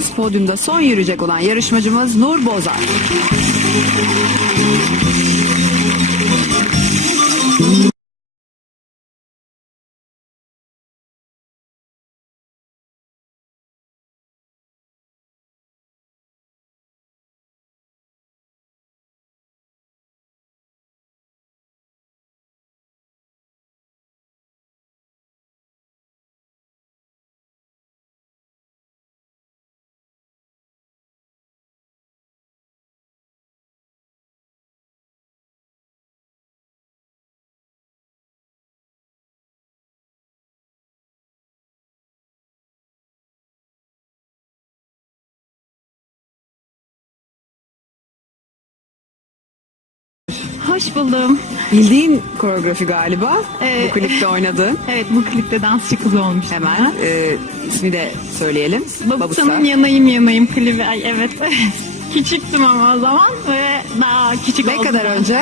alacağız. Podyumda son yürüyecek olan yarışmacımız Nur Bozar. Hoş buldum. Bildiğin koreografi galiba. Ee, Bu klipte oynadığın. Evet bu klipte dansçı kız olmuş. Hemen e, ismi de söyleyelim. Babusa'nın yanayım yanayım klibi. Ay evet. Küçüktüm ama o zaman ve daha küçük Ne oldum. kadar önce?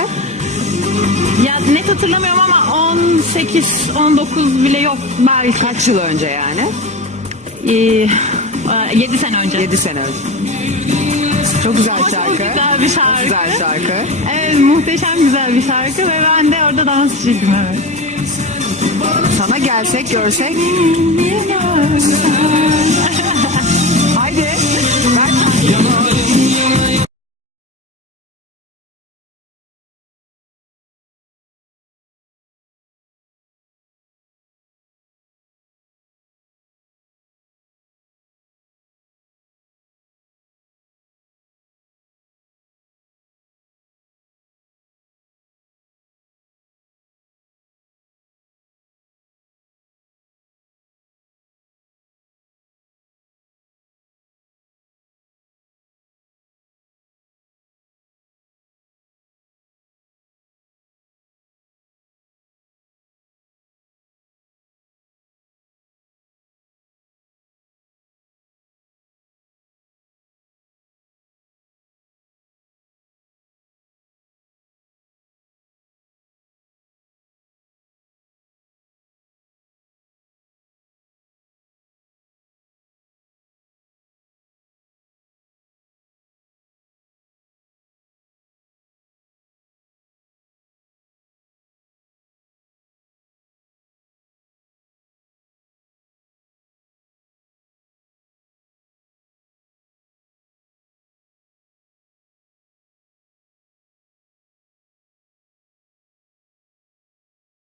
Ya net hatırlamıyorum ama 18 19 bile yok belki. Kaç yıl önce yani? Ee, 7 sene önce. 7 sene önce. Çok güzel şarkı. Güzel bir şarkı. güzel şarkı. Evet muhteşem güzel bir şarkı ve ben de orada dansçıydım evet. Sana gelsek görsek.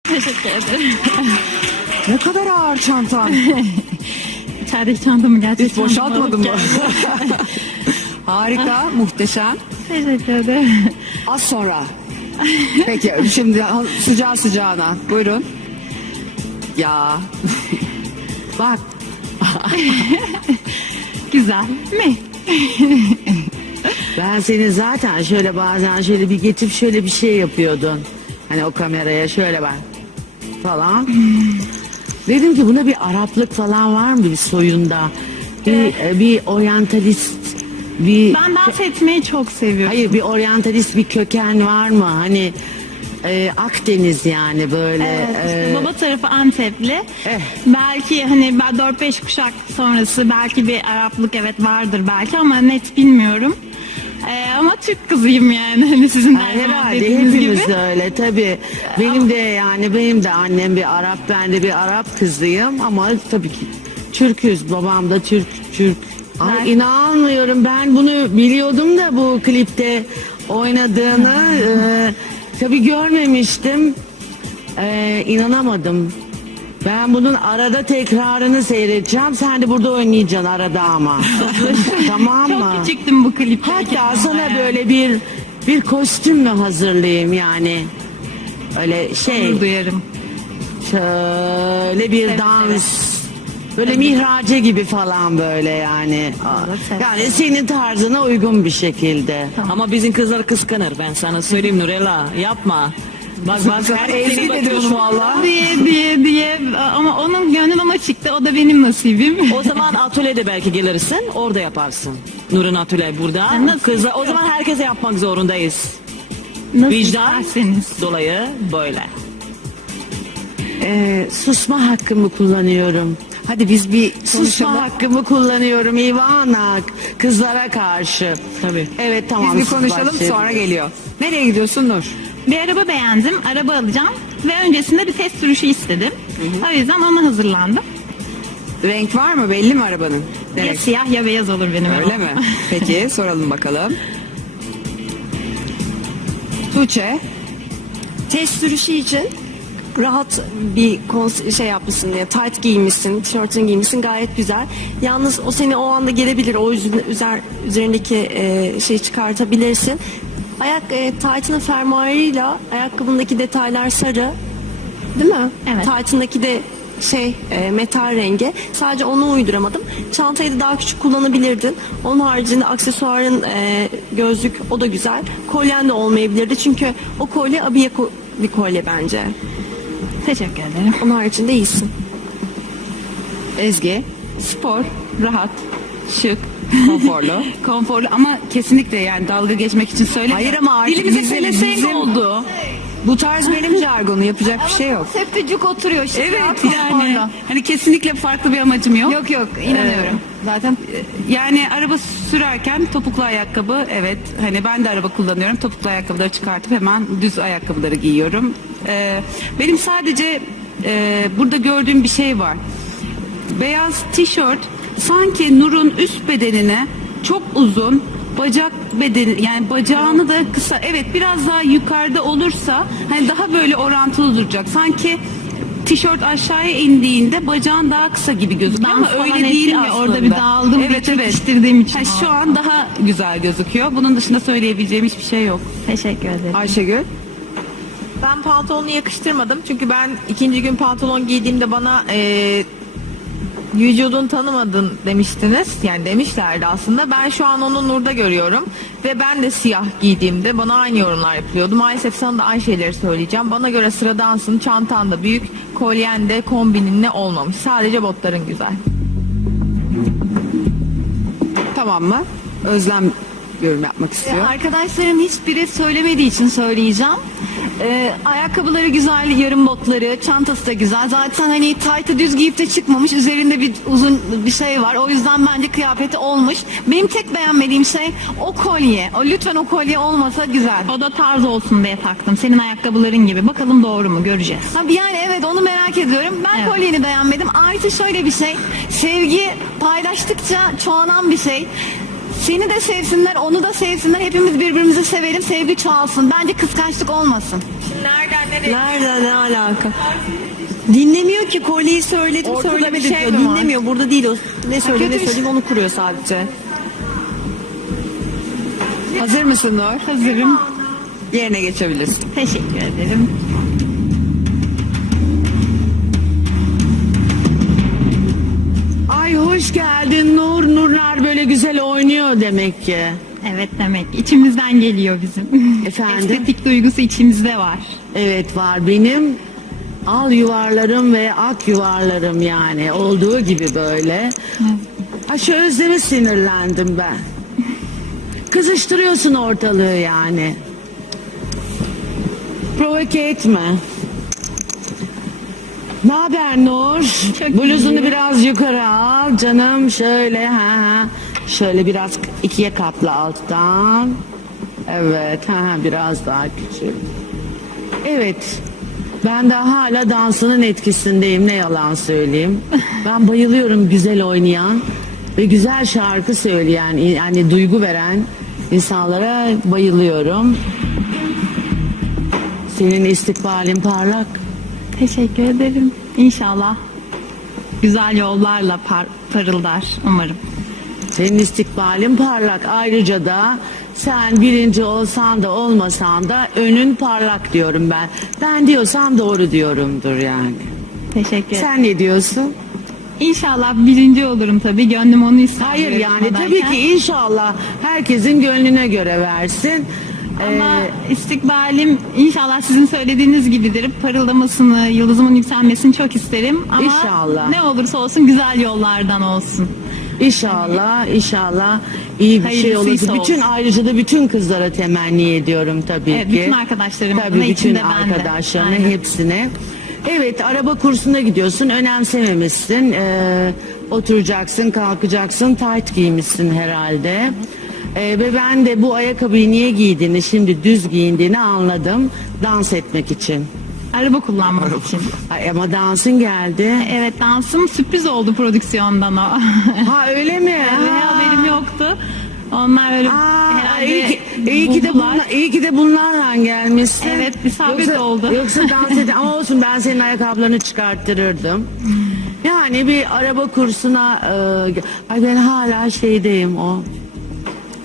Teşekkür ederim. Ne kadar ağır çantan. İçerideki çantamı gerçekten Hiç boşaltmadın mı? Harika, muhteşem. Teşekkür ederim. Az sonra. Peki şimdi sıcağı sıcağına. Buyurun. Ya. Bak Güzel mi? Ben seni zaten şöyle bazen şöyle bir getirip şöyle bir şey yapıyordun. Hani o kameraya şöyle ben falan. Dedim ki buna bir Araplık falan var mı bir soyunda? Bir, e, bir oryantalist bir Ben dans etmeyi çok seviyorum. hayır bir oryantalist bir köken var mı? Hani e, Akdeniz yani böyle. Evet, işte e, baba tarafı Antepli. Eh. Belki hani ben 4-5 kuşak sonrası belki bir Araplık evet vardır belki ama net bilmiyorum. Ee, ama Türk kızıyım yani hani sizin de zaman Herhalde dediğiniz hepimiz gibi. öyle tabii. Benim de yani benim de annem bir Arap ben de bir Arap kızıyım ama tabii ki Türküz babam da Türk Türk. Ay Ben- inanmıyorum ben bunu biliyordum da bu klipte oynadığını e, tabii görmemiştim. E, inanamadım. Ben bunun arada tekrarını seyredeceğim. Sen de burada oynayacaksın arada ama. tamam mı? Çok küçüktüm bu klipte. Hatta sana böyle bir bir kostüm mü hazırlayayım yani? Öyle şey, Onur duyarım. şöyle bir Seve dans. Böyle mihrace gibi falan böyle yani. Olur, seve Yani senin tarzına uygun bir şekilde. Ama bizim kızlar kıskanır ben sana söyleyeyim Nurella yapma. Bak ezgi seni dedin bakıyor onu valla. diye diye diye ama onun gönlü ona çıktı o da benim nasibim. O zaman atölyede belki gelirsin orada yaparsın. Nur'un atölye burada. Nasıl Kızlar, o zaman herkese yapmak zorundayız. Nasıl Vicdan isterseniz. dolayı böyle. Ee, susma hakkımı kullanıyorum. Hadi biz bir Susma konuşalım. hakkımı kullanıyorum Ivana kızlara karşı. Tabii. Evet tamam. Biz bir konuşalım sonra geliyor. Nereye gidiyorsun Nur? Bir araba beğendim. Araba alacağım. Ve öncesinde bir test sürüşü istedim. O yüzden ona hazırlandım. Renk var mı? Belli mi arabanın? Ya siyah ya beyaz olur benim Öyle arabam. mi? Peki soralım bakalım. Tuğçe. Test sürüşü için rahat bir kons- şey yapmışsın diye tight giymişsin, tişörtün giymişsin gayet güzel. Yalnız o seni o anda gelebilir. O yüzden üzer, üzerindeki e, şeyi çıkartabilirsin. Ayak e, tight'ının fermuarıyla ayakkabındaki detaylar sarı. Değil mi? Evet. Tight'ındaki de şey e, metal rengi. Sadece onu uyduramadım. Çantayı da daha küçük kullanabilirdin. Onun haricinde aksesuarın e, gözlük o da güzel. Kolyen de olmayabilirdi. Çünkü o kolye abiye ko- bir kolye bence. Teşekkür ederim. Onun haricinde iyisin. Ezgi. Spor, rahat, şık, Konforlu. konforlu ama kesinlikle yani dalga geçmek için söylemiyorum. Hayır ama artık Dilimize bizim- selesey bizim- oldu. Bu tarz benim jargonu yapacak bir şey yok. Septicik oturuyor işte. Evet ya, yani konforlu. hani kesinlikle farklı bir amacım yok. Yok yok inanıyorum. Zaten e, yani araba sürerken topuklu ayakkabı evet hani ben de araba kullanıyorum topuklu ayakkabıları çıkartıp hemen düz ayakkabıları giyiyorum. Ee, benim sadece e, burada gördüğüm bir şey var. Beyaz tişört sanki Nur'un üst bedenine çok uzun bacak bedeni yani bacağını da kısa evet biraz daha yukarıda olursa hani daha böyle orantılı duracak. Sanki tişört aşağıya indiğinde bacağın daha kısa gibi gözüküyor Dans ama öyle değil aslında. Orada bir dağıldım, bir evet, evet. çekiştirdiğim için Ha, şu an daha güzel gözüküyor. Bunun dışında söyleyebileceğim hiçbir şey yok. Teşekkür ederim. Ayşegül. Ben pantolonu yakıştırmadım çünkü ben ikinci gün pantolon giydiğimde bana e, vücudun tanımadın demiştiniz. Yani demişlerdi aslında. Ben şu an onu Nur'da görüyorum. Ve ben de siyah giydiğimde bana aynı yorumlar yapılıyordu. Maalesef sana da aynı şeyleri söyleyeceğim. Bana göre sıradansın. Çantan da büyük. Kolyen de kombininle olmamış. Sadece botların güzel. Tamam mı? Özlem yorum yapmak istiyor. Arkadaşların hiçbiri söylemediği için söyleyeceğim. Ee, ayakkabıları güzel, yarım botları, çantası da güzel. Zaten hani tight'ı düz giyip de çıkmamış. Üzerinde bir uzun bir şey var. O yüzden bence kıyafeti olmuş. Benim tek beğenmediğim şey o kolye. O lütfen o kolye olmasa güzel. O da tarz olsun diye taktım. Senin ayakkabıların gibi. Bakalım doğru mu göreceğiz. Ha, yani evet onu merak ediyorum. Ben Evet. kolyeni beğenmedim. Artı şöyle bir şey. Sevgi paylaştıkça çoğalan bir şey. Seni de sevsinler, onu da sevsinler. Hepimiz birbirimizi sevelim. Sevgi çoğalsın. Bence kıskançlık olmasın. Nerede ne alaka? Dinlemiyor ki kolyeyi söyledim Ortada bir söylemedim şey diyor. mi var? Dinlemiyor. Burada değil o. Ne söyleyeyim ne kötü söyleyeyim onu kuruyor sadece. Hazır mısın Nur? Hazırım. Yerine geçebilirsin. Teşekkür ederim. Ay hoş geldin Nur. Böyle güzel oynuyor demek ki. Evet demek. içimizden geliyor bizim. Efendim? Estetik duygusu içimizde var. Evet var benim al yuvarlarım ve ak yuvarlarım yani olduğu gibi böyle. Ha şu özleme sinirlendim ben. Kızıştırıyorsun ortalığı yani. Provoke etme. Ne haber Nur? Çok Bluzunu iyi. biraz yukarı al canım şöyle ha. Şöyle biraz ikiye katla alttan. Evet ha biraz daha küçük. Evet. Ben daha hala dansının etkisindeyim ne yalan söyleyeyim. Ben bayılıyorum güzel oynayan ve güzel şarkı söyleyen yani duygu veren insanlara bayılıyorum. Senin istikbalin parlak. Teşekkür ederim. İnşallah güzel yollarla par- parıldar umarım. Senin istikbalin parlak. Ayrıca da sen birinci olsan da olmasan da önün parlak diyorum ben. Ben diyorsam doğru diyorumdur yani. Teşekkür ederim. Sen ne diyorsun? İnşallah birinci olurum tabii. Gönlüm onu ister. Hayır yani tabii ki inşallah herkesin gönlüne göre versin. Ama Ee, istikbalim inşallah sizin söylediğiniz gibidir. Parıldamasını, yıldızımın yükselmesini çok isterim. Ama İnşallah. ne olursa olsun güzel yollardan olsun. İnşallah, inşallah iyi bir şey olur. Hayırlısıysa Bütün olsun. ayrıca da bütün kızlara temenni ediyorum tabii Evet, ki. bütün arkadaşlarım Tabii adına, bütün arkadaşlarına hepsine. Evet araba kursuna gidiyorsun önemsememişsin. Ee, oturacaksın kalkacaksın tight giymişsin herhalde. Ee, ve ben de bu ayakkabıyı niye giydiğini şimdi düz giyindiğini anladım. Dans etmek için. Araba kullanmak için. Ay, ama dansın geldi. Evet dansım sürpriz oldu prodüksiyondan o. Ha öyle mi? Ve Ha. haberim yoktu. Onlar öyle Aa, herhalde iyi ki, iyi ki de buldular. bunla, iyi ki de bunlarla gelmişsin. Evet, isabet yoksa, oldu. Yoksa dans ed- ama olsun ben senin ayakkabılarını çıkarttırırdım. Yani bir araba kursuna e, ay ben hala şeydeyim o.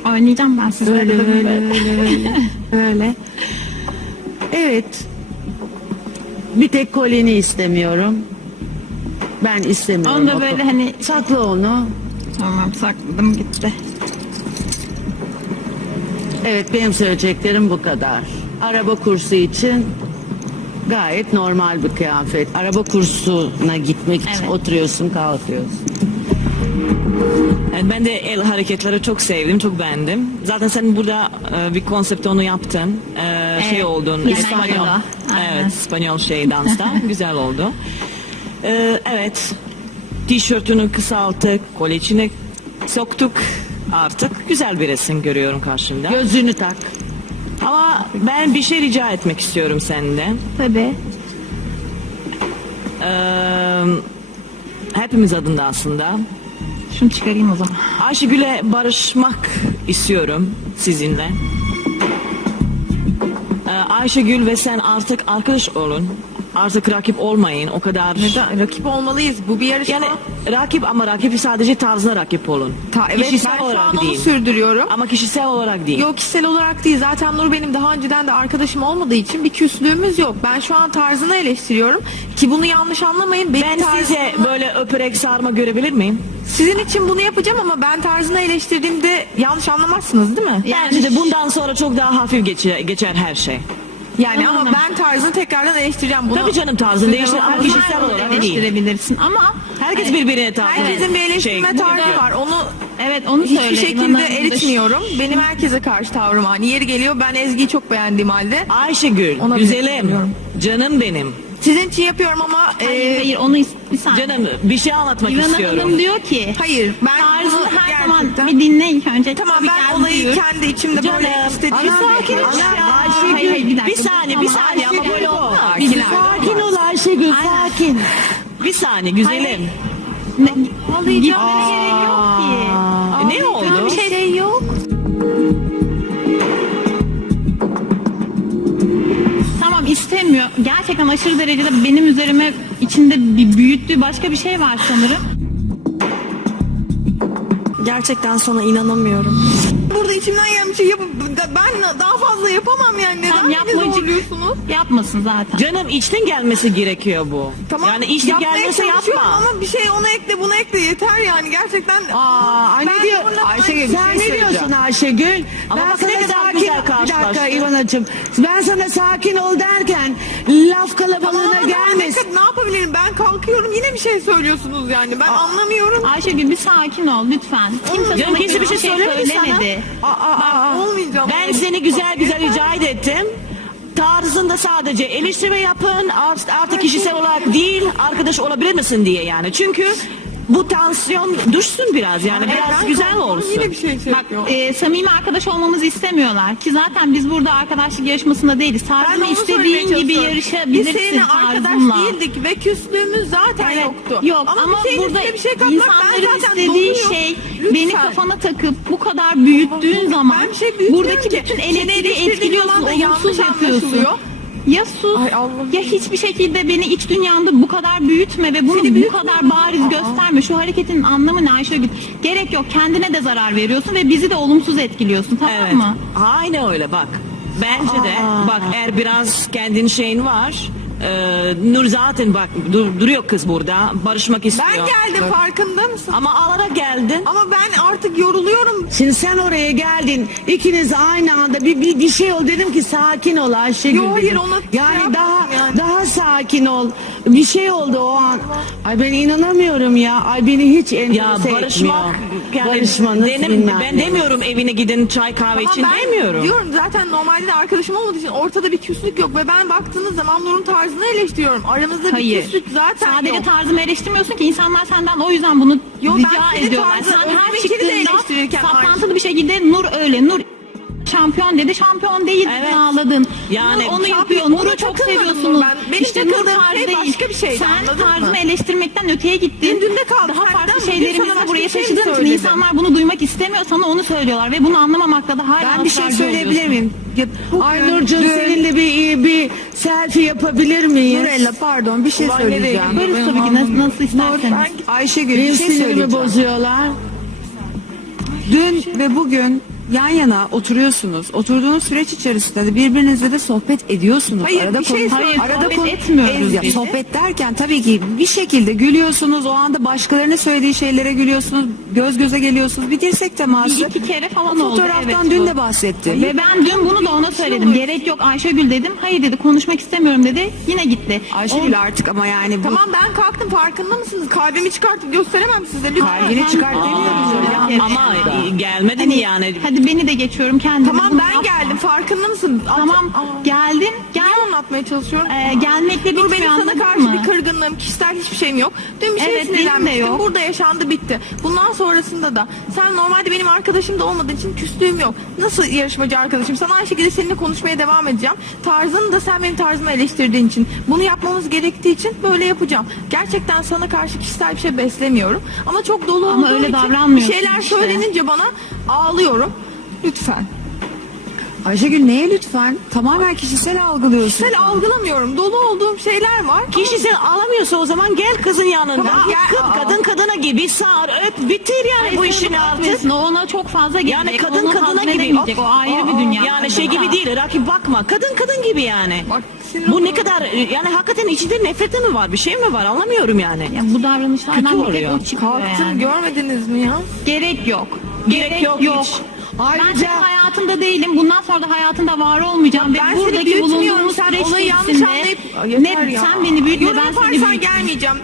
Oynayacağım ben size. Öyle arada öyle böyle. öyle öyle. öyle. Evet. Bir tek kolyeni istemiyorum. Ben istemiyorum. Onu da böyle hani- sakla onu. Tamam sakladım gitti. Evet benim söyleyeceklerim bu kadar. Araba kursu için gayet normal bir kıyafet. Araba kursuna gitmek için Evet. oturuyorsun kalkıyorsun. Yani ben de el hareketleri çok sevdim, çok beğendim. Zaten sen burada e, bir konsept onu yaptın. E, Şey Evet, oldun, genel İspanyol. Evet, İspanyol şey dansta. Güzel oldu. E, evet, tişörtünü kısalttık, koleçini soktuk. Artık güzel bir resim görüyorum karşımda. Gözlüğünü tak. Ama ben bir şey rica etmek istiyorum senden. Tabii. E, hepimiz adında aslında. Şunu çıkarayım o zaman. Ayşegül'e barışmak istiyorum sizinle. Ee, Ayşegül ve sen artık arkadaş olun. Artık rakip olmayın. O kadar. Neden? Rakip olmalıyız. Bu bir yarışma. Yani rakip ama rakibi sadece tarzda rakip olun. Ta- evet kişisel ben şu olarak an onu değil. sürdürüyorum. Ama kişisel olarak değil. Yok kişisel olarak değil. Zaten Nur benim daha önceden de arkadaşım olmadığı için bir küslüğümüz yok. Ben şu an tarzını eleştiriyorum. Ki bunu yanlış anlamayın. Benim Ben tarzımı- size böyle öperek sarma görebilir miyim? Sizin için bunu yapacağım ama ben tarzını eleştirdiğimde yanlış anlamazsınız değil mi? Bence de bundan sonra çok daha hafif geçer, geçer her şey. Yani ama ben tarzını tekrardan eleştireceğim. Bunu Tabii canım tarzını değiştir ama kişisel olarak değil. eleştirebilirsin ama Herkes Hani- birbirine tarz. Herkesin bir eleştirme Şey, tarzı var. Onu evet onu hiçbir söyle. şekilde Bana- eritmiyorum. Benim herkese karşı tavrım hani yeri geliyor. Ben Ezgi'yi çok beğendiğim halde. Ayşegül, Ona güzelim, canım benim. Sizin için yapıyorum ama Hayır e, hayır onu bir saniye. Canım bir şey anlatmak İvan istiyorum. Hanım diyor ki hayır ben tarzını bunu her zaman bir dinle ilk önce. Tamam Tabii ben olayı buyur. kendi içimde böyle Canım, istediğim bir sakin ol Ana- hayır, bir saniye, bir Tamam, saniye ama Ayşegül böyle ol. olmaz. Sakin ol Ayşegül sakin. Bir saniye güzelim. Ne, gitmene gerek yok ki. E, ne oldu? Bir şey yok. Tamam istemiyor. Gerçekten aşırı derecede benim üzerime içinde bir büyüttüğü başka bir şey var sanırım. Gerçekten sana inanamıyorum. Burada içimden gelen bir şey yapıp ben daha fazla yapamam yani. Neden Tamam, beni yapmacık. zorluyorsunuz? Yapmasın zaten. Canım içten gelmesi gerekiyor bu. Tamam. Yani içten yapmaya gelmese çalışıyorum yapma. Ama bir şey ona ekle bunu ekle yeter yani gerçekten. Aa, ay Ben ne diyor? bununla- Ayşegül, bir sen şey ne söyleyeceğim. diyorsun Ayşegül? Ama ben bak sana kadar sakin güzel bir dakika karşılaştın. İvanacığım. Ben sana sakin ol derken laf kalabalığına Tamam, tamam, gelmesin. ne, ne yapabilirim? Ben kalkıyorum yine bir şey söylüyorsunuz yani. Ben anlamıyorum. Ayşegül bir sakin ol lütfen. Kimse Canım sana kimse bir şey söylemedi sana. söylemedi. Aa, aa, aa, olmayacağım. Ben seni güzel güzel rica ettim. Tarzında sadece eleştirme yapın. Art- Artık kişisel olarak değil arkadaş olabilir misin diye yani. Çünkü bu tansiyon düşsün biraz yani Ay, biraz ben güzel kalkıyorum, olsun. Yine bir şey şey Bak yapıyor. e, samimi arkadaş olmamızı istemiyorlar ki zaten biz burada arkadaşlık yarışmasında değiliz. Tarzını onu söylemeye istediğin gibi çalışıyorum. yarışabilirsin Biz seninle arkadaş tarzınla. değildik ve küslüğümüz zaten Evet, yoktu. Yok ama, bir şeyin burada üstüne bir şey katmak insanların ben zaten istediği şey Lütfen. beni kafana takıp bu kadar büyüttüğün Ben zaman bir şey büyütmüyorum buradaki ki. bütün Seni etkiliyorsun, da olumsuz yapıyorsun. anlaşılıyor. Ya sus Ay Allah'ım. ya hiçbir şekilde beni iç dünyanda bu kadar büyütme ve bunu bu kadar bariz gösterme. Şu hareketin anlamı ne Ayşegül? Gerek yok kendine de zarar veriyorsun ve bizi de olumsuz etkiliyorsun tamam Evet. mı? Aynen öyle bak. Bence de bak eğer biraz kendin şeyin var. E, Nur zaten bak dur- duruyor kız burada. Barışmak istiyor. Ben geldim farkında mısın? Ama alarak geldin. Ama ben artık yoruluyorum. Şimdi sen oraya geldin. ikiniz aynı anda bir, bir, bir şey ol dedim ki sakin ol Ayşegül. Yo, hayır, dedim. onu yani şey daha yapmadım yani. daha sakin ol. Bir şey oldu o an. Ay ben inanamıyorum ya. Ay beni hiç Ya enterese barışmak etmiyor. yani Barışmanız denem- bilmem ben ne. demiyorum evine gidin çay kahve için Ama ben demiyorum. diyorum zaten normalde de arkadaşım olmadığı için ortada bir küslük yok ve ben baktığınız zaman Nur'un tarzını eleştiriyorum. Aramızda bir Hayır. küslük zaten Sadece yok. tarzımı eleştirmiyorsun ki insanlar senden o yüzden bunu Yo, ben rica senin ediyorlar. tarzını, Sen her Bekir'i de çıktığında eleştirirken saplantılı bir şekilde Nur öyle. Nur şampiyon dedi. Şampiyon değil Evet. ağladın. Yani Nur onu yapıyor. Nur'u çok seviyorsunuz. ben. Benim işte Nur takıldığım tarz şey değil. başka bir şeydi, Sen mı? eleştirmekten öteye gittin. Dün de kaldı. Daha farklı sana şeylerimizi buraya şey mi taşıdığın için insanlar bunu duymak istemiyor. Sana onu söylüyorlar ve bunu anlamamakta da hala Ben bir şey söyleyebilir miyim? Ya, bugün Ay Nurcuğum dün- seninle bir, bir selfie yapabilir miyiz? Nurella pardon bir şey Ulan söyleyeceğim. Yaparız tabii ki nasıl, nasıl isterseniz. Ayşegül bir şey söyleyeceğim. bozuyorlar. Dün ve bugün yan yana oturuyorsunuz. Oturduğunuz süreç içerisinde de birbirinizle de sohbet ediyorsunuz. Hayır, arada bir şey konu- Hayır, arada sohbet konu- etmiyoruz biz. Sohbet derken tabii ki bir şekilde gülüyorsunuz. O anda başkalarının söylediği şeylere gülüyorsunuz. Göz göze geliyorsunuz. Bir dirsek teması. Bir iki kere falan O oldu. fotoğraftan evet, dün bu. de bahsetti. Ve ben dün bunu da ona söyledim. Gerek yok Ayşegül dedim. Hayır dedi konuşmak istemiyorum dedi. Yine gitti. Ayşegül artık ama yani bu Tamam ben kalktım farkında mısınız? Kalbimi çıkartıp gösteremem size lütfen. kalbini çıkart öyle. Ama gelmedi mi yani? Hadi beni de geçiyorum kendime. Tamam. Geldim farkında mısın? Tamam Aa, geldin. Gel. Ne anlatmaya çalışıyorum? Ee, gelmekle Dur bitmiyor benim sana anladın karşı mı? bir kırgınlığım, kişisel hiçbir şeyim yok. Dün bir şey Evet, benim de sinirlenmiştim. yok. Burada yaşandı bitti. Bundan sonrasında da sen normalde benim arkadaşım da olmadığın için küslüğüm yok. Nasıl yarışmacı arkadaşım? Sana aynı şekilde seninle konuşmaya devam edeceğim. Tarzını da sen benim tarzımı eleştirdiğin için. Bunu yapmamız gerektiği için böyle yapacağım. Gerçekten sana karşı kişisel bir şey beslemiyorum. Ama çok dolu Ama olduğum öyle için davranmıyorsun bir şeyler işte. söylenince bana ağlıyorum. Lütfen. Ayşegül neye lütfen? Tamamen kişisel algılıyorsun. Kişisel algılamıyorum. Dolu olduğum şeyler var. Kişisel alamıyorsa o zaman gel kızın yanında. Tamam, gel. Kız, kadın kadına gibi sar öp bitir yani bu Hayır, işin sen altı. bakmıyorsun. O ona çok fazla gelecek. Yani kadın Onu kadına gibi. hazmedemeyecek. O ayrı bir dünya. Yani şey gibi değil rakip bakma. Kadın kadın gibi yani. Bak, sinir Bu ne kadar yani hakikaten içinde nefreti mi var bir şey mi var anlamıyorum yani. Ya bu davranışlardan Kötü bir tek oluyor. o çıkıyor Kalktım yani. görmediniz mi ya? Gerek yok. Gerek yok hiç. Ben Ayrıca senin hayatında değilim. Bundan sonra da hayatında var olmayacağım. Ya ben Ve seni buradaki büyütmüyorum. bulunduğumuz Sen süreç olayı yanlış içerisinde anlayıp... Aa, ne, ya. sen beni büyütme Yorum ben seni yaparsan büyütmem. gelmeyeceğim.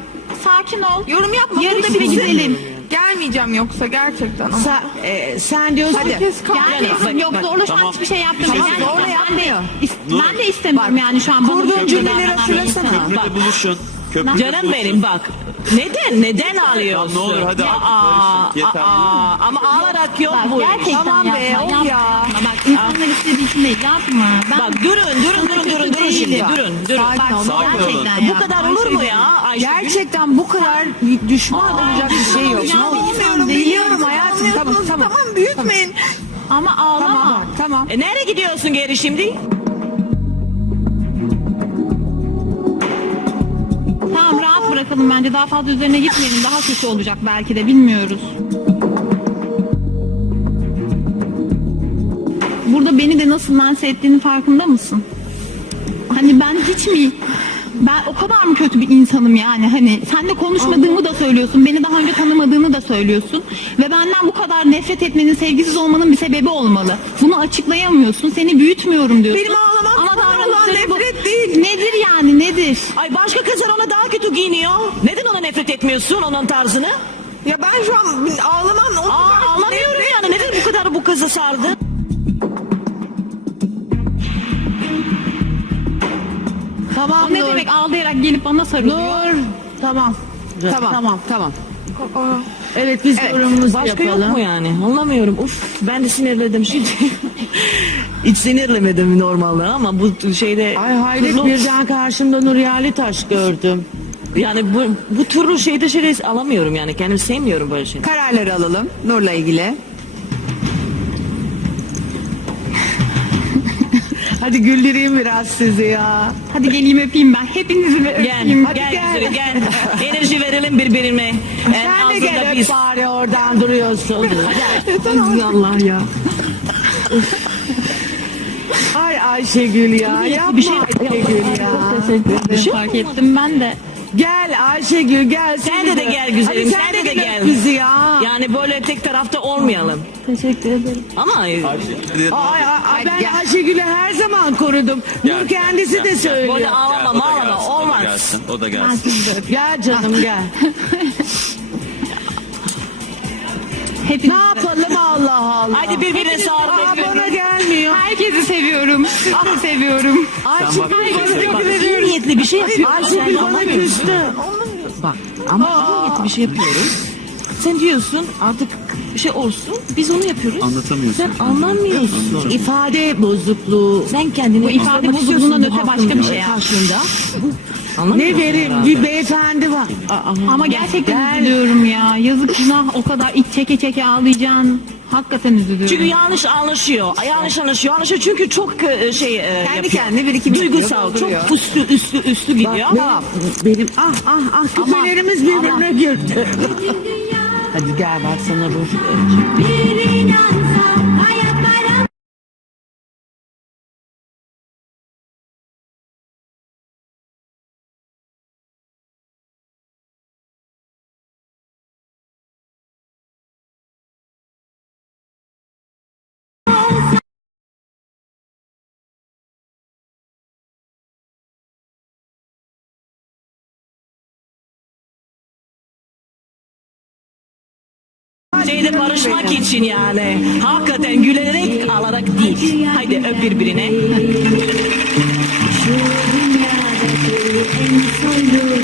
Sakin ol. Yorum yapma. Yarış burada bitsin. gidelim. Gelmeyeceğim yoksa gerçekten. ama. sen, e, sen diyorsun Herkes kalk. Gelmesin. Yok zorla şu an hiçbir şey yaptırmayın. Tamam, Gerçekten zorla ben de, yapmıyor. is- ben de istemiyorum yani şu an. bana kurduğun böyle cümleleri davranan hatırlasana. bir insanı. Köprüde buluşun. Köprüde Canım buluşun. benim bak. Neden neden ağlıyorsun? Ya ne olur hadi artık aa, barışın, yeter. aa, ama ağlarak yok Bak bu. iş. gerçekten Tamam be, yapma, of yapma. ya. Bak insanlar istediği için değil yapma. Ben Bak durun durun durun durun durun şimdi değilim. durun durun. Sakin ol. Sakin olun. gerçekten Bu ya. kadar olur mu ya Ayşegül? Gerçekten bu kadar düşman olacak bir şey yok. Ne olur. bilmiyorum, Biliyorum hayatım. Tamam tamam. Tamam büyütmeyin. Ama ağlama. Tamam tamam. E, nereye gidiyorsun geri şimdi? Bırakalım. Bence daha fazla üzerine gitmeyelim. Daha kötü olacak belki de bilmiyoruz. Burada beni de nasıl lanse ettiğini farkında mısın? Hani ben hiç mi ben o kadar mı kötü bir insanım yani? Hani senle konuşmadığımı da söylüyorsun. Beni daha önce tanımadığını da söylüyorsun. Ve benden bu kadar nefret etmenin sevgisiz olmanın bir sebebi olmalı. Bunu açıklayamıyorsun. Seni büyütmüyorum diyorsun. Benim ağlamam Ama davranışları bu-. Nedir yani nedir Ay başka kızlar ona daha kötü giyiniyor. Neden ona nefret etmiyorsun onun tarzını? Ya ben şu an ağlamam. O Aa nefret- yani neden bu kadar bu kızı sardı? tamam o ne Nur. demek ağlayarak gelip bana sarılıyor Nur. Tamam. Tamam Tamam. tamam. Evet biz yorumumuzu Başka yapalım. yok mu yani? Anlamıyorum. Uf ben de sinirledim şimdi. Hiç sinirlemedim normalde ama bu şeyde... Ay hayret turlu- birden karşımda Nur Taş gördüm. Yani bu, bu türlü şeyde şey alamıyorum yani. Kendimi sevmiyorum böyle şeyler. Kararları alalım Nur'la ilgili. Hadi güldüreyim biraz sizi ya. hadi geleyim öpeyim ben hepinizi bir Gel, öpeyim gel, gel. güzelim, gel. Enerji verelim birbirine. En Sen de azından gel biz. bari oradan duruyorsun. Allah ya. Ay Ayşegül ya. Yapma bir şey Ayşegül ya. fark ettim ben de Gel Ayşegül gel. Sen de de gel güzelim. Hadi Sen de de gel gel. Bizi ya. Yani böyle tek tarafta olmayalım. Teşekkür ederim. Ama Ay, ay, ay, ben Ayşegül'ü her zaman korudum. Nur kendisi de söylüyor. böyle ağlama o da mağlama gelsin, O da olmaz. gelsin. O da gelsin. Gel canım gel. Hepiniz, ne yapalım Allah Allah. Hadi birbirine Aa, sağlık. bana gelmiyor. herkesi seviyorum. Sizi seviyorum. Ayşegül Bak iyi niyetli bir şey yapıyoruz. Ayşegül bana küstü. Bak ama iyi niyetli bir şey yapıyoruz. Sen diyorsun artık şey olsun biz onu yapıyoruz. Anlatamıyorsun. Sen anlamıyorsun. İfade bozukluğu. Sen kendini Bu ifade bozukluğundan öte başka bir şey. Karşında. Ne herhalde. Bir beyefendi var. Aa, Ama gerçekten üzülüyorum ya. Yazık günah o kadar iç çeke çeke ağlayacaksın. Hakikaten üzülüyorum. Çünkü yanlış anlaşıyor. Yanlış anlaşıyor. Anlaşıyor çünkü çok e, şey e, Kendi yapıyor. kendine birikim yapıyor, Duygusal. dolduruyor. Çok üstü üstü üstü gidiyor. Bak, ne- benim ah ah ah küpelerimiz birbirine girdi. Hadi gel bak sana ruj vereceğim. Şeyde barışmak için yani. Hakikaten gülerek ağlarak değil. Haydi öp birbirine. en soylu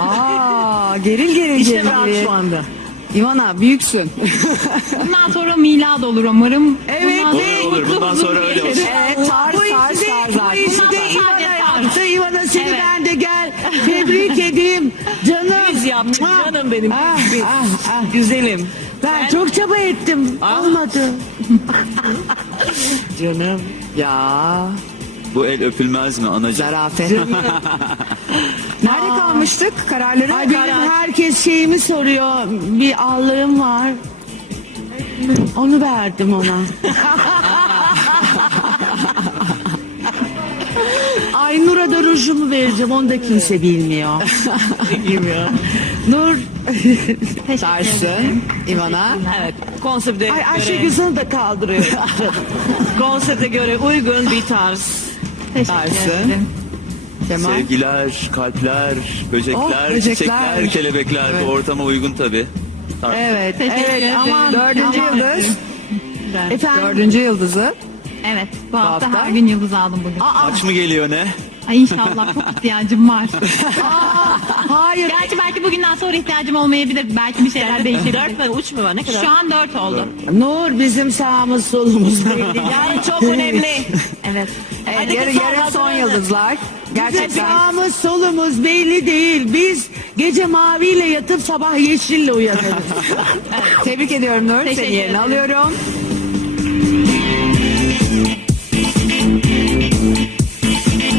Aa, geril geril İşte geril. rahat şu anda. İvana büyüksün. Bundan sonra milad olur umarım. Evet, Bundan Olur olur. Bundan sonra öyle olsun. evet tarz Bu tarz işi de, tarz bu zaten. işi de Bundan sonra İvana sadece yaptı. İvana seni Evet. ben de gel. Tebrik edeyim. Canım. Biz yaptık Mua. canım benim. Ah, Biz. ah, ah. Güzelim. Ben çok çaba ettim. Olmadı. Canım. Ya Bu el öpülmez mi anacığım? zarafet. Nerede kalmıştık? Kararları Ay benim herkes şeyimi soruyor. Bir allığım var. Onu verdim ona. Ay Nur'a da rujumu vereceğim. Onu da kimse bilmiyor. Bilmiyor. Nur. Tarsın. İvana. Evet. Konsepte Ay göre, Ayşegül sana da kaldırıyor. konsepte göre uygun bir tarz. Tarsın. Kemal. Sevgiler, kalpler, böcekler, Oh, böcekler. çiçekler, kelebekler bu ortama uygun tabii. Tartın. Evet. Teşekkür Evet. ederim. Aman dördüncü Aman. yıldız. Efendim. Dördüncü yıldızı. Evet bu hafta, hafta? her gün yıldız aldım bugün. Maç mı geliyor ne? Ay inşallah çok ihtiyacım var. Hayır. Gerçi belki bugünden sonra ihtiyacım olmayabilir. Belki bir şeyler değişebilir. Dört mü? Üç mü var? Ne kadar? Şu an dört oldu. Nur bizim sağımız solumuz belli. Yani çok önemli. Evet. Evet, yarın, yarın son yıldızlar. Bizim Gerçekten. sağımız solumuz belli değil. Biz gece maviyle yatıp sabah yeşille uyanırız. Tebrik ediyorum Nur. Seni Teşekkür yerine ederim. alıyorum.